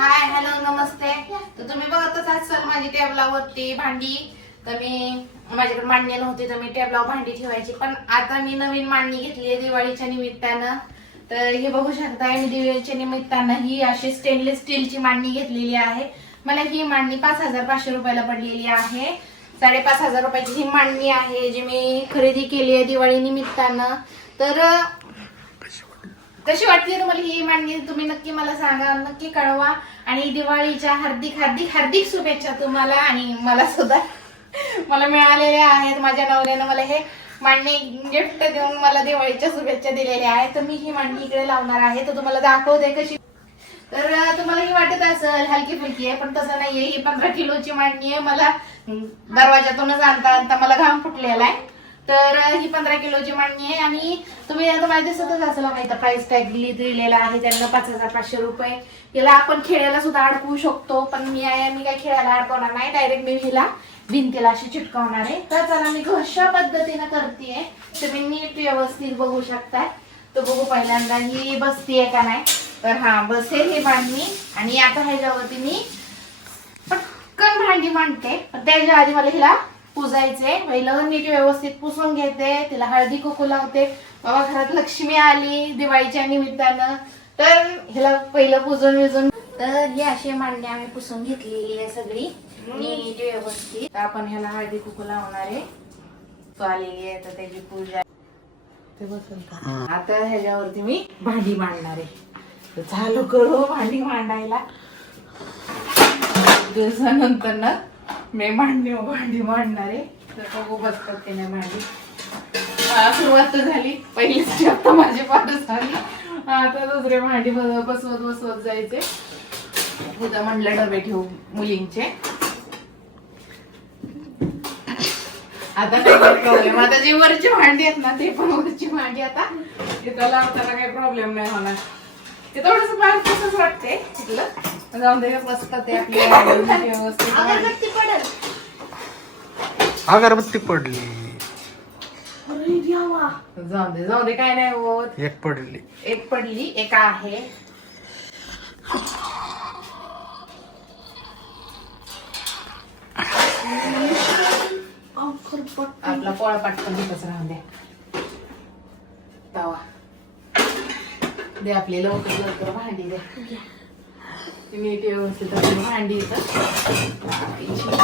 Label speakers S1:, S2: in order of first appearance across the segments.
S1: Hi hello नमस्ते. तर तुम्ही बघतच असाल माझी टेबलावरती भांडी. तर मी माझ्याकडे मांडणी नव्हती तर मी टेबलावर भांडी ठेवायची. पण आता मी नवीन मांडणी घेतली आहे दिवाळीच्या निमित्तानं. तर हे बघू शकता मी दिवाळीच्या निमित्तानं ही अशी स्टेनलेस स्टीलची मांडणी घेतलेली आहे. मला ही मांडणी पाच हजार पाचशे रुपयाला पडलेली आहे. साडेपाच हजार रुपयाची ही मांडणी आहे जी मी खरेदी केली आहे दिवाळी निमित्तानं. तर कशी वाटते तुम्हाला ही मांडणी? तुम्ही नक्की मला सांगा नक्की कळवा. आणि दिवाळीच्या हार्दिक हार्दिक हार्दिक शुभेच्छा तुम्हाला आणि मला सुद्धा. मला मिळालेल्या आहेत माझ्या नवऱ्यानं मला हे मांडणी गिफ्ट देऊन मला दिवाळीच्या शुभेच्छा दिलेल्या आहेत. तर मी ही मांडणी इकडे लावणार आहे. तर तुम्हाला दाखवते कशी. तर तुम्हाला ही वाटत असेल हलकी फुलकी आहे पण तसं नाहीये. ही पंधरा किलोची मांडणी आहे. मला दरवाजातूनच आणता आणता मला घाम फुटलेला आहे. तर ही पंधरा किलोची मांडणी आहे आणि तुम्ही आता माहिती दिसतच असेल माहिती प्राइस टॅग दिलेला आहे त्यांना पाच हजार पाचशे रुपये. याला आपण खेळायला सुद्धा अडकवू शकतो पण मी आहे मी काही खेळायला अडकवणार नाही. डायरेक्ट मी हिला भिंतीला अशी चिटकवणार आहे. तर चला मी कशा पद्धतीनं करते तुम्ही नीट व्यवस्थित बघू शकताय. तर बघू पहिल्यांदा ही बसतीये का नाही. तर हा बसेल ही मांडणी आणि आता ह्याच्यावरती मी पटकन भांडी मांडते. पण त्याच्या आधी मला हिला पुजायचे पहिलं नीट व्यवस्थित पुसून घेते तिला हळदी कुकू लावते. बाबा घरात लक्ष्मी आली दिवाळीच्या निमित्तानं. तर हिला पहिलं पुजून विजून तर ही अशी मांडणी आम्ही पुसून घेतलेली आहे सगळी. नीट व्यवस्थित. आपण ह्याला हळदी कुकू लावणार आहे. तो आलेली आहे तर त्याची पूजा? आता ह्याच्यावरती मी भांडी मांडणार आहे. चालू करू भांडी मांडायला. दिवसानंतर ना मी मांडणी भांडी मांडणार. आहे तर बघू बसतात की नाही भांडी मला सुरुवात तर झाली. पहिली स्टेप तर माझी पाठ झाली. आता दुसरे भांडी बस- बसवत बसवत जायचे. उद्या म्हणलं डबे ठेवू मुलींचे. आता काही प्रॉब्लेम आता जी वरची भांडी आहेत ना ते पण वरची भांडी आता तिथं लावताना काही प्रॉब्लेम नाही होणार. ते थोडस फार तसंच वाटते तिथलं. जाऊन दे बसतात ते आपली भांडी व्यवस्थित
S2: अगरबत्ती पडेल.
S1: जाऊ दे जाऊ दे काय नाही होत.
S3: एक पडली.
S1: एक पडली एक आहे. आपला पोळा पाटकन तिथंच राहून द्या तवा. दे आपली लवकर लवकर भांडी द्या ती नीट व्यवस्थित म्हणजे भांडी इथं. लावायची.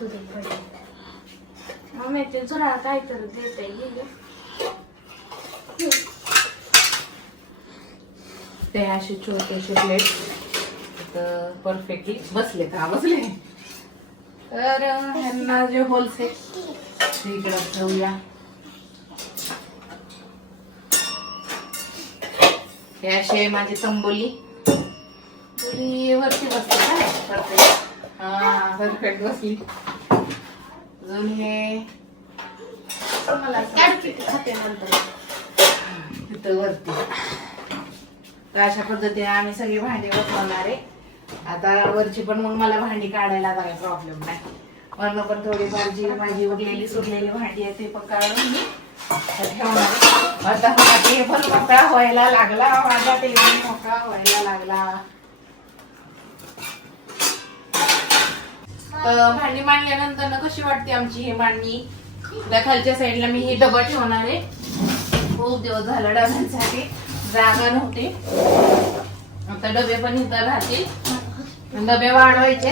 S2: तुझे काय तर देते
S1: ते असे छोटेसे प्लेट तर परफेक्टली बसले का? बसले. तर ह्यांना जे होलसेल आहेत इकडं ठेवूया. हे असे माझी तंबोली. बोली वरती बसली का? परफेक्ट हा परफेक्ट बसली. अजून हे मला असं
S2: खाते नंतर.
S1: तिथं वरती. तर अशा पद्धतीने आम्ही सगळी भांडी बसवणार आहे. आता वरची पण मग मला भांडी काढायला काही प्रॉब्लेम नाही. वरनं पण थोडीफार जी माझी उरलेली सुरलेली भांडी आहे ते पण काढून मी ठेवणार आता माझा टेबल मोकळा व्हायला लागला. माझा टेबल मोकळा व्हायला लागला. भांडी मांडल्यानंतर ना कशी वाटते आमची हे मांडणी त्या खालच्या साईडला मी हे डबा ठेवणार आहे. खूप दिवस झाला डब्यांसाठी जागा नव्हती. आता डबे पण इथं राहतील. डबे वाढवायचे.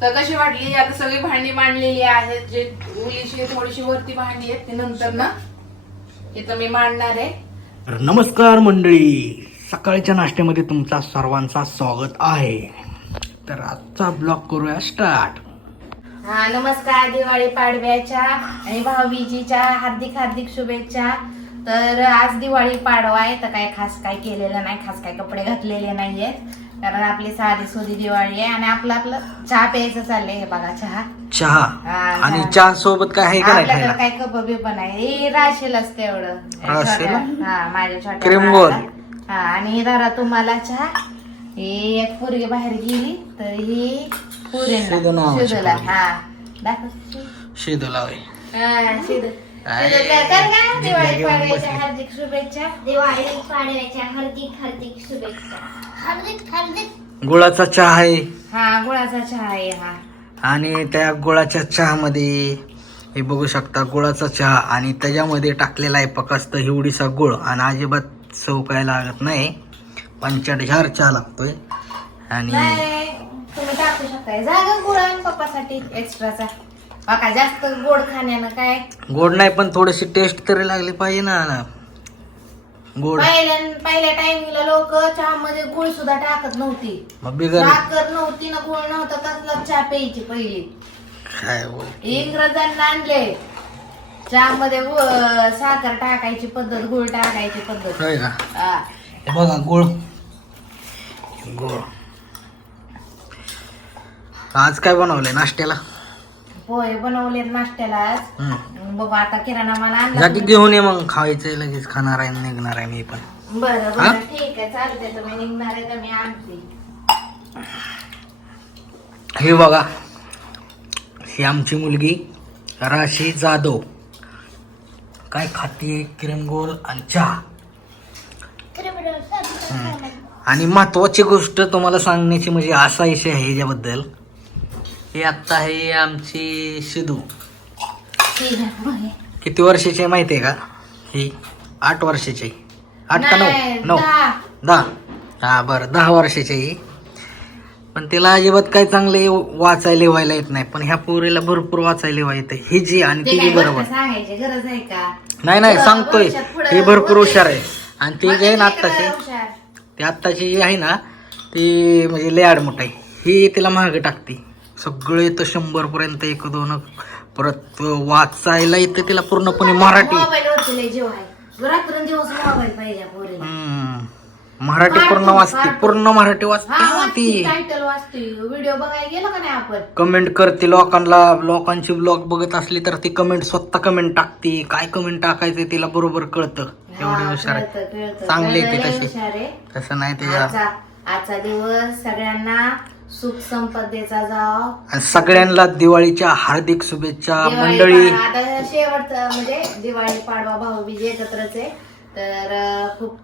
S1: तर कशी वाटली? आता सगळी भांडी मांडलेली आहेत. जे मुलीची थोडीशी वरती भांडी आहेत ते नंतर ना इथं मी मांडणार आहे.
S3: तर नमस्कार मंडळी सकाळच्या नाश्त्यामध्ये तुमचा सर्वांचा स्वागत आहे. तर आजचा ब्लॉग करूया स्टार्ट.
S1: हा नमस्कार दिवाळी पाडव्याच्या आणि भाऊबीजीच्या हार्दिक हार्दिक शुभेच्छा. तर आज दिवाळी पाडवा आहे तर काय खास काय केलेलं नाही खास काय कपडे घातलेले नाहीयेत. कारण आपली साधी सोधी दिवाळी आहे आणि आपलं आपलं चहा प्यायचं चाललंय हे बघा चहा
S3: चहा
S1: हा,
S3: आणि
S1: चहा.
S3: सोबत काय आहे का नाही
S1: आपल्याकडे
S3: खायला
S1: काय कप बी पण आहे हे राशील असते एवढं? छोट्या- हा माझ्या छोट्या
S3: Cream
S1: बाळाला.
S3: ball.
S1: हा आणि हे धरा तुम्हाला चहा ही एक पोरगी बाहेर गेली तर ही
S3: शिदू
S1: पुरी
S3: नावाची पोरगी.
S1: हा दाखव
S3: शेदूला होय.
S1: हा, शिदू.
S3: आहे.
S1: शिदू काय- कर का? दिवाळी
S3: बाटल्या घेऊन
S1: पाडव्याच्या
S3: बसले.
S1: हार्दिक शुभेच्छा.
S2: दिवाळी पाडव्याच्या हार्दिक हार्दिक शुभेच्छा. हार्दिक हार्दिक.
S3: गुळाचा चहा आहे.
S1: हा गुळाचा चहा आहे हा.
S3: आणि त्या गुळाच्या चहामध्ये हे बघू शकता गुळाचा चहा. आणि त्याच्यामध्ये टाकलेला आहे फक्त एवढीसा गुळ. आणि अजिबात चव काय लागत नाही. पंचाढ्यार चहा लागतोय. आणि
S1: नाही तुम्ही टाकू शकताय. जागा गुळ आणि पप्पासाठी एक्स्ट्राचा बाका जास्त गोड खाण्यानं काय?
S3: गोड नाही पण थोडीशी टेस्ट तरी लागली पाहिजे ना गोड.
S1: पहिल्या पहिल्या टायमिंगला लोक चहामध्ये गुळ सुद्धा टाकत नव्हती.
S3: मग बिगर
S1: साखर नव्हती ना गुळ नव्हता तसला चहा प्यायची पहिली.
S3: काय बोल
S1: इंग्रजांना आणले. चहामध्ये गु- साखर टाकायची पद्धत गुळ टाकायची पद्धत.
S3: होय का?
S1: हा.
S3: हे बघा गुळ. गुळ. आज काय बनवलंय? नाश्त्याला?
S1: पोहे बनवले नाश्त्याला आज.
S3: हम्म.
S1: बघू आता किराणा मला आणला
S3: जा की घेऊन ये मग खायचंय लगेच खाणार आहे आणि निघणार आहे मी पण.
S1: बरं
S3: हा?
S1: बरं ठीक आहे चालते तुम्ही निघणार आहे तर मी आणते.
S3: हे बघा ही आमची मुलगी राशी जाधव. काय खाते क्रीम गोल आणि चहा. हम्म. आणि महत्वाची गोष्ट तुम्हाला सांगण्याची म्हणजे असा विषय आहे याच्याबद्दल. ही आत्ता आहे आमची सिधू
S1: बघे.
S3: किती वर्षाची आहे माहिती आहे का? ही आठ वर्षाची आहे. आठ का नऊ? नऊ.
S1: दहा.
S3: हा बरं. दहा वर्षाची आहे ही. पण तिला अजिबात काय चांगले वाचायला लिहायला येत नाही. पण ह्या पोरीला भरपूर वाचायला लिहायला येते. ही जी आणि
S1: ते
S3: जी बरोबर.
S1: सांगायची? गरज आहे का?
S3: नाही नाही सांगतोय. ही भरपूर. हुशार आहे. आणि ती जी आहे ना आत्ताची
S1: हुशार.
S3: ती आत्ताची जी आहे ना ती म्हणजे लय आडमुठ आहे. ही तिला महाग टाकते. सगळं येतं शंभर पर्यंत एक दोन परत वाचायला येतं तिला पूर्णपणे मराठी. मराठी पूर्ण वाचते पूर्ण मराठी वाचते ती.
S1: व्हिडिओ बघायला गेलो का नाही आपण?
S3: कमेंट करते लोकांना लोकांची ब्लॉग बघत असली तर ती कमेंट स्वतः कमेंट टाकते. काय कमेंट टाकायचं तिला बरोबर कळतं. एवढी हुशार. चांगली ती
S1: आहे.
S3: तसं नाही
S1: आजचा आजचा दिवस सगळ्यांना सुख संपदेचा जाव.
S3: आणि सगळ्यांना दिवाळीच्या हार्दिक शुभेच्छा मंडळी.
S1: आता शेवटचं म्हणजे दिवाळी पाडवा भाऊबीज एकत्रच आहे. तर अं, खूप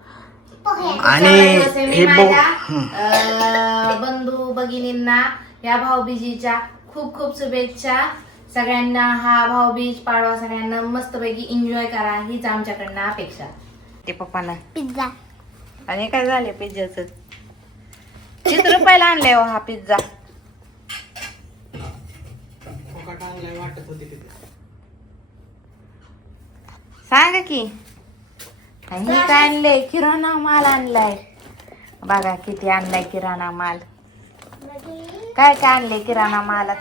S3: आणि हे बघ
S1: माझ्या. अं, बंधू भगिनींना या भाऊबीजीच्या खूप खूप शुभेच्छा. सगळ्यांना हा भाऊबीज पाडवा सगळ्यांना मस्तपैकी एन्जॉय करा. हीच आमच्याकडनं अपेक्षा. ते पप्पांना.
S2: पिझ्झा.
S1: आणि काय झाले पिझ्झाच? किती रुपयाला आणलाय हो हा पिझ्झा सांग की. आणि हे काय आणलंय? किराणा माल आणलाय. बघा किती आणलाय किराणा माल. काय काय आणले किराणा मालात?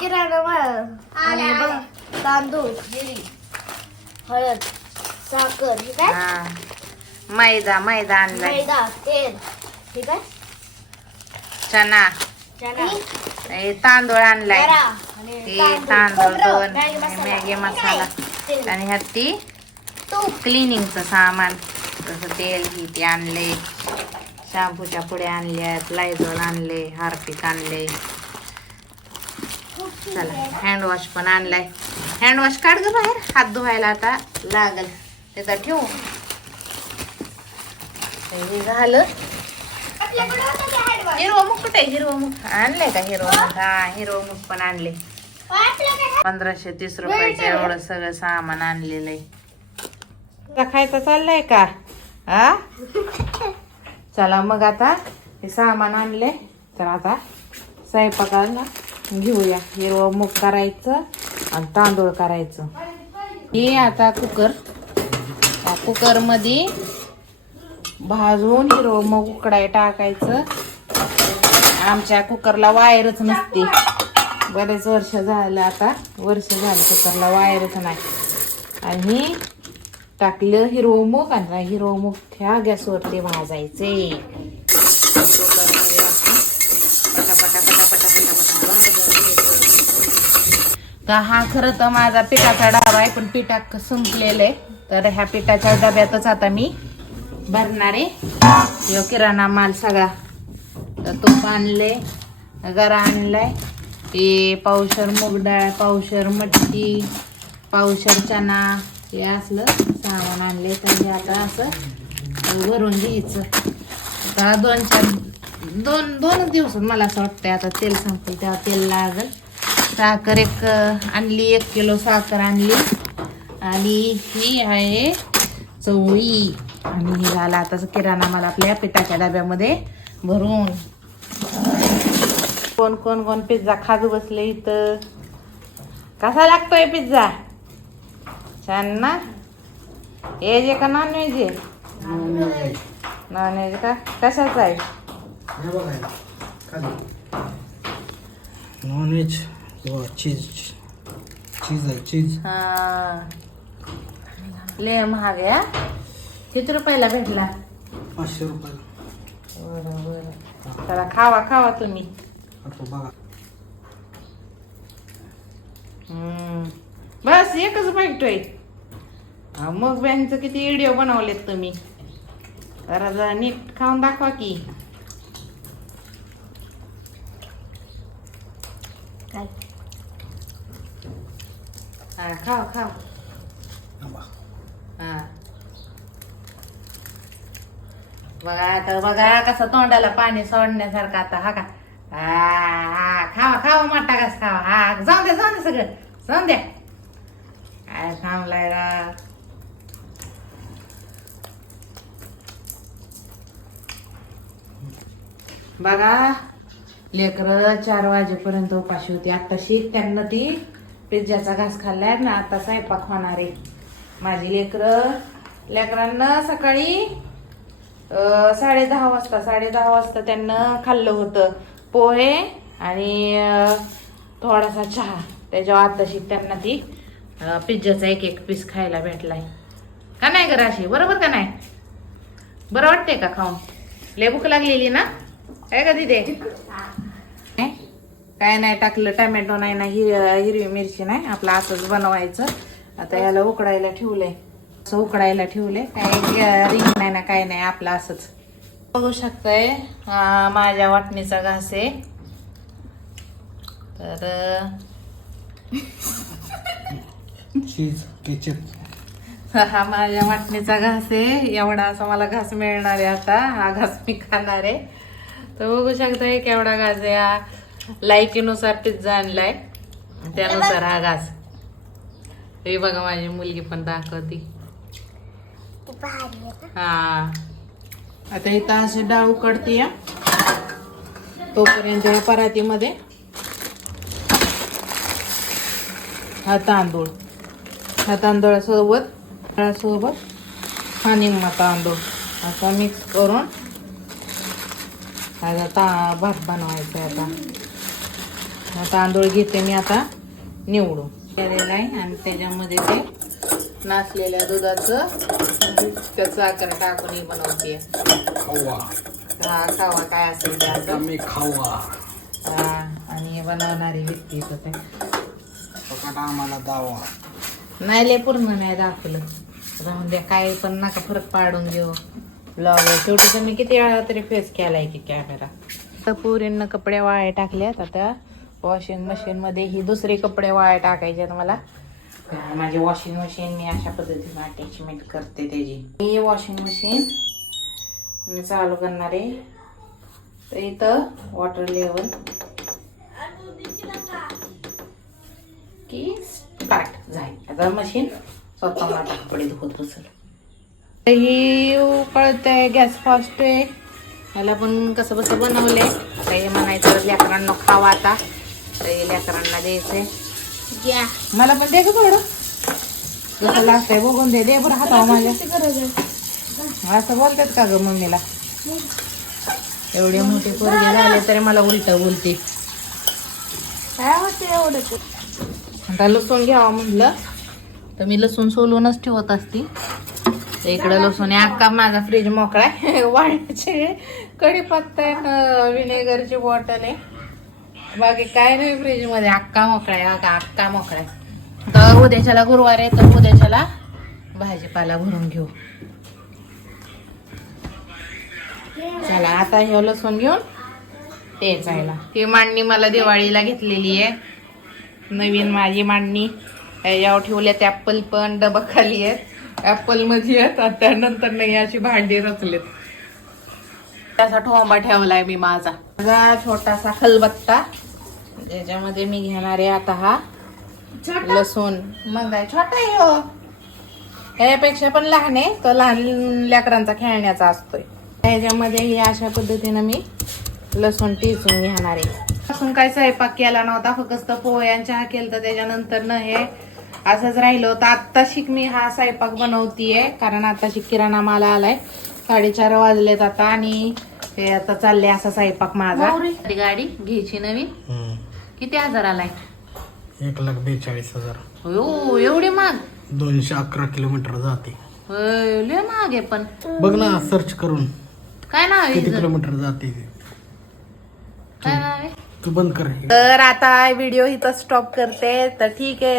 S2: किराणा माल आणि बघ तांदूळ हळद साखर हे काय?
S1: हा. मैदा मैदा आणलाय.
S2: मैदा तेल.
S1: चना.
S2: चना.
S1: हे तांदूळ आणलाय. ते तांदूळ दोन.
S2: मॅगी मसाला.
S1: आणि ह्यात ती
S2: तूप.
S1: क्लिनिंगचं सामान. जसं तेल ही ते आणले. शॅम्पूच्या पुड्या आणल्यात. लायझॉल आणले. हार्पिक आणले. चला हँडवॉश पण आणलाय. हँडवॉश काढ ग बाहेर. हात धुवायला आता लागल. त्याचा ठेवू. हे झालं
S2: आपल्याकडे होतं ते हॅडवॉश.
S1: हिरवा मुख कुठे? हिरवा मुख आणलंय का? हिरवा मुख हा हिरवा मुख पण आणले पंधराशे तीस रुपयाचं एवढं सगळं सामान आणलेलं आहे. खायचं चाललंय का? आ चला मग आता हे सामान आणले तर आता स्वयंपाकाला घेऊया. हिरवं मूग करायचं आणि तांदूळ करायचं. हे आता कुकर. कुकरमध्ये भाजून हिरवं मग उकडाय टाकायचं. आमच्या कुकरला वायरच नसते. बरेच वर्ष झालं आता वर्ष झालं कुकरला वायरच नाही. आणि टाकलं हिरवं मूग आणि हिरवं मूग ह्या गॅसवरती भाजायचे. कुकरमध्ये पटापटा पटापटा पटापटा भाजून तर हा खरं तर माझा पिठाचा डाबा आहे पण पिठा संपलेलं आहे. तर ह्या पिठाच्या डब्यातच आता मी भरणार. आहे किराणा माल सगळा. तर तूप आणले गरा आणलाय. हे पावशर मूग डाळ पावशर मटकी पावशर चना हे असलं सामान आणले तर हे आता असं भरून घ्यायचं. आता दोन चार दोन दोनच दिवसात मला असं वाटतंय आता तेल सांगते तेव्हा तेल लागल. साखर एक आणली एक किलो साखर आणली. आणि ही आहे चवळी. आणि ही झाला आता किराणा मला आपल्या पिठाच्या डब्यामध्ये भरून. कोण कोण कोण पिझ्झा खात बसले इथं? कसा लागतोय पिझ्झा? छान ना? व्हेज आहे का नॉन व्हेज आहे? नॉन व्हेज का? कशाचा आहे?
S3: नॉनव्हेज चीज चीज आहे चीज
S1: हा. ले महाग आहे? किती रुपयाला भेटला?
S3: पाचशे रुपये.
S1: बरं बरं. चला खावा खावा तुम्ही.
S3: बघा.
S1: हम्म. बस एकच भेटतोय मग बँकचं किती व्हिडिओ बनवलेत तुम्ही? जरा जरा नीट खाऊन दाखवा की.
S2: काय?
S1: हा खाव खाव हा बघा आता बघा कसं तोंडाला पाणी सोडण्यासारखं आता हा का? हा खावा खावा मोठा घास खावा. हा जाऊन द्या जाऊन द्या सगळं. जाऊन द्या. काय थांबलाय रा? बघा लेकर चार वाजेपर्यंत उपाशी होती. आताशी त्यांना ती पिझ्झाचा घास खाल्लाय ना आता स्वयंपाक होणार आहे. माझी लेकरं लेकरांना सकाळी साडे दहा वाजता साडे दहा वाजता त्यांना खाल्लं होतं पोहे आणि थोडासा चहा. त्याच्यावर आताशी त्यांना ती पिझ्झाचा एक एक पीस खायला भेटलाय. का नाही गं राशी? बरोबर का नाही? बरं वाटते का खाऊन? लय भूक लागलेली ना? काय का तिथे काय नाही टाकलं. टमॅटो नाही ना हिर हिरवी मिरची नाही आपलं असंच बनवायचं. आता याला उकडायला ठेवलंय. असं उकडायला ठेवलंय काय रिंग नाही ना काय नाही आपलं असंच. बघू शकताय माझ्या वाटणीचा घास आहे. तर
S3: चीज केचप
S1: हा माझ्या वाटणीचा घास आहे. एवढा असा मला घास मिळणार आहे आता. हा घास मी खाणार आहे. तर बघू शकताय केवढा घास आहे. हा लायकीनुसार पिझ्झा आणलाय. त्यानुसार हा घास. हे बघा माझी मुलगी पण दाखवती. हा. आता इथं अशी डाळ उकडतीये तोपर्यंत या परातीमध्ये हा तांदूळ. हा तांदळासोबत सोबत हा निम्मा तांदूळ असा मिक्स करून आता ता भात बनवायचा आहे आता. हा तांदूळ घेते मी आता निवडून. केलेला आहे आणि त्याच्यामध्ये ते नासलेल्या दुधाचं त्याचं साखर टाकून ही बनवते.
S3: खावा.
S1: हा खावा काय असेल ते असं
S3: आम्ही खावा.
S1: हा, आणि हे बनवणारी व्यक्ती
S3: फकट आम्हाला दावा.
S1: नाही लय पूर्ण नाही दाखवलं. राहून द्या काय पण नका फरक पाडून घेऊ. ब्लॉग शेवटी तर मी किती वेळा तरी फेस केलाय की कॅमेरा तर पुरीनं कपडे वाळे टाकल्यात आता. वॉशिंग मशीन मध्ये ही दुसरे कपडे वाळे टाकायचे आहेत मला. काय माझी वॉशिंग मशीन मी अशा पद्धतीने अटॅचमेंट करते त्याची. ही वॉशिंग मशीन मी चालू करणार आहे. तर इथं वॉटर लेवल की स्टार्ट झाली. आता मशीन स्वतः माझा कपडे धुवत बसल. ही उकळते गॅस फास्ट आहे. ह्याला पण कसं कसं बनवलं आहे हे म्हणायचं लेकरांना खावा आता. तर हे लेकरांना द्यायचंय.
S2: घ्या
S1: मला पण दे ग थोडं. कसं लागतंय बघून दे. दे बरं हातावर माझ्या.
S2: गरज आहे.
S1: असं बोलतात का ग मम्मीला? एवढे मोठे पोरगे झाले तरी मला उलट बोलते.
S2: काय होते एवढं?
S1: आता लसूण घ्यावा म्हटलं तर मी लसूण सोलूनच ठेवत असते. तर इकडं लसूण आहे. अख्खा माझा फ्रीज मोकळा आहे. वाढण्याचे कढीपत्ता आहे विनेगरची बॉटल आहे. बाकी काय नाही फ्रीजमध्ये अख्खा मोकळा आहे अक्का अख्खा मोकळा आहे. तर उद्याच्याला गुरुवार आहे तर उद्याच्याला भाजीपाला भरून घेऊ. चला आता हे लसूण घेऊन ते जायला. ती मांडणी मला दिवाळीला घेतलेली आहे. नवीन माझी मांडणी. यावर ठेवल्यात ऍपल पण डबा खाली आहेत. ऍपलमध्ये आहेत त्यानंतर नाही अशी भांडी रचलेत. त्याचा ठोंबा ठेवलाय मी माझा. माझा छोटासा खलबत्ता. ज्याच्यामध्ये मी घेणार आहे आता हा लसूण. मग काय छोटा आहे हो. ह्यापेक्षा पण लहान आहे तो लहान लेकरांचा खेळण्याचा असतोय. ह्याच्यामध्ये हे अशा पद्धतीनं मी लसूण टिचून घेणार आहे. लसूण काय स्वयंपाक केला नव्हता फक्त पोह्यां चहा केलं तर त्याच्यानंतर न हे असंच राहिलं होतं. आत्ता शिक मी हा स्वयंपाक बनवतीये कारण आता शिक किराणा माला आलाय. साडेचार वाजलेत आता आणि हे आता चालले असा स्वयंपाक माझा. ती गाडी घ्यायची नवीन. किती हजार आलाय?
S3: एक लाख बेचाळीस हजार.
S1: हो एवढी महाग?
S3: दोनशे अकरा किलोमीटर जाते.
S1: होय, लय महाग आहे पण.
S3: बघ ना सर्च करून.
S1: काय नाव आहे
S3: किती
S1: हिचं?
S3: किलोमीटर जाते ते.
S1: काय नाव आहे?
S3: तू बंद कर.
S1: तर आता व्हिडिओ इथं स्टॉप करते. तर ठीक आहे.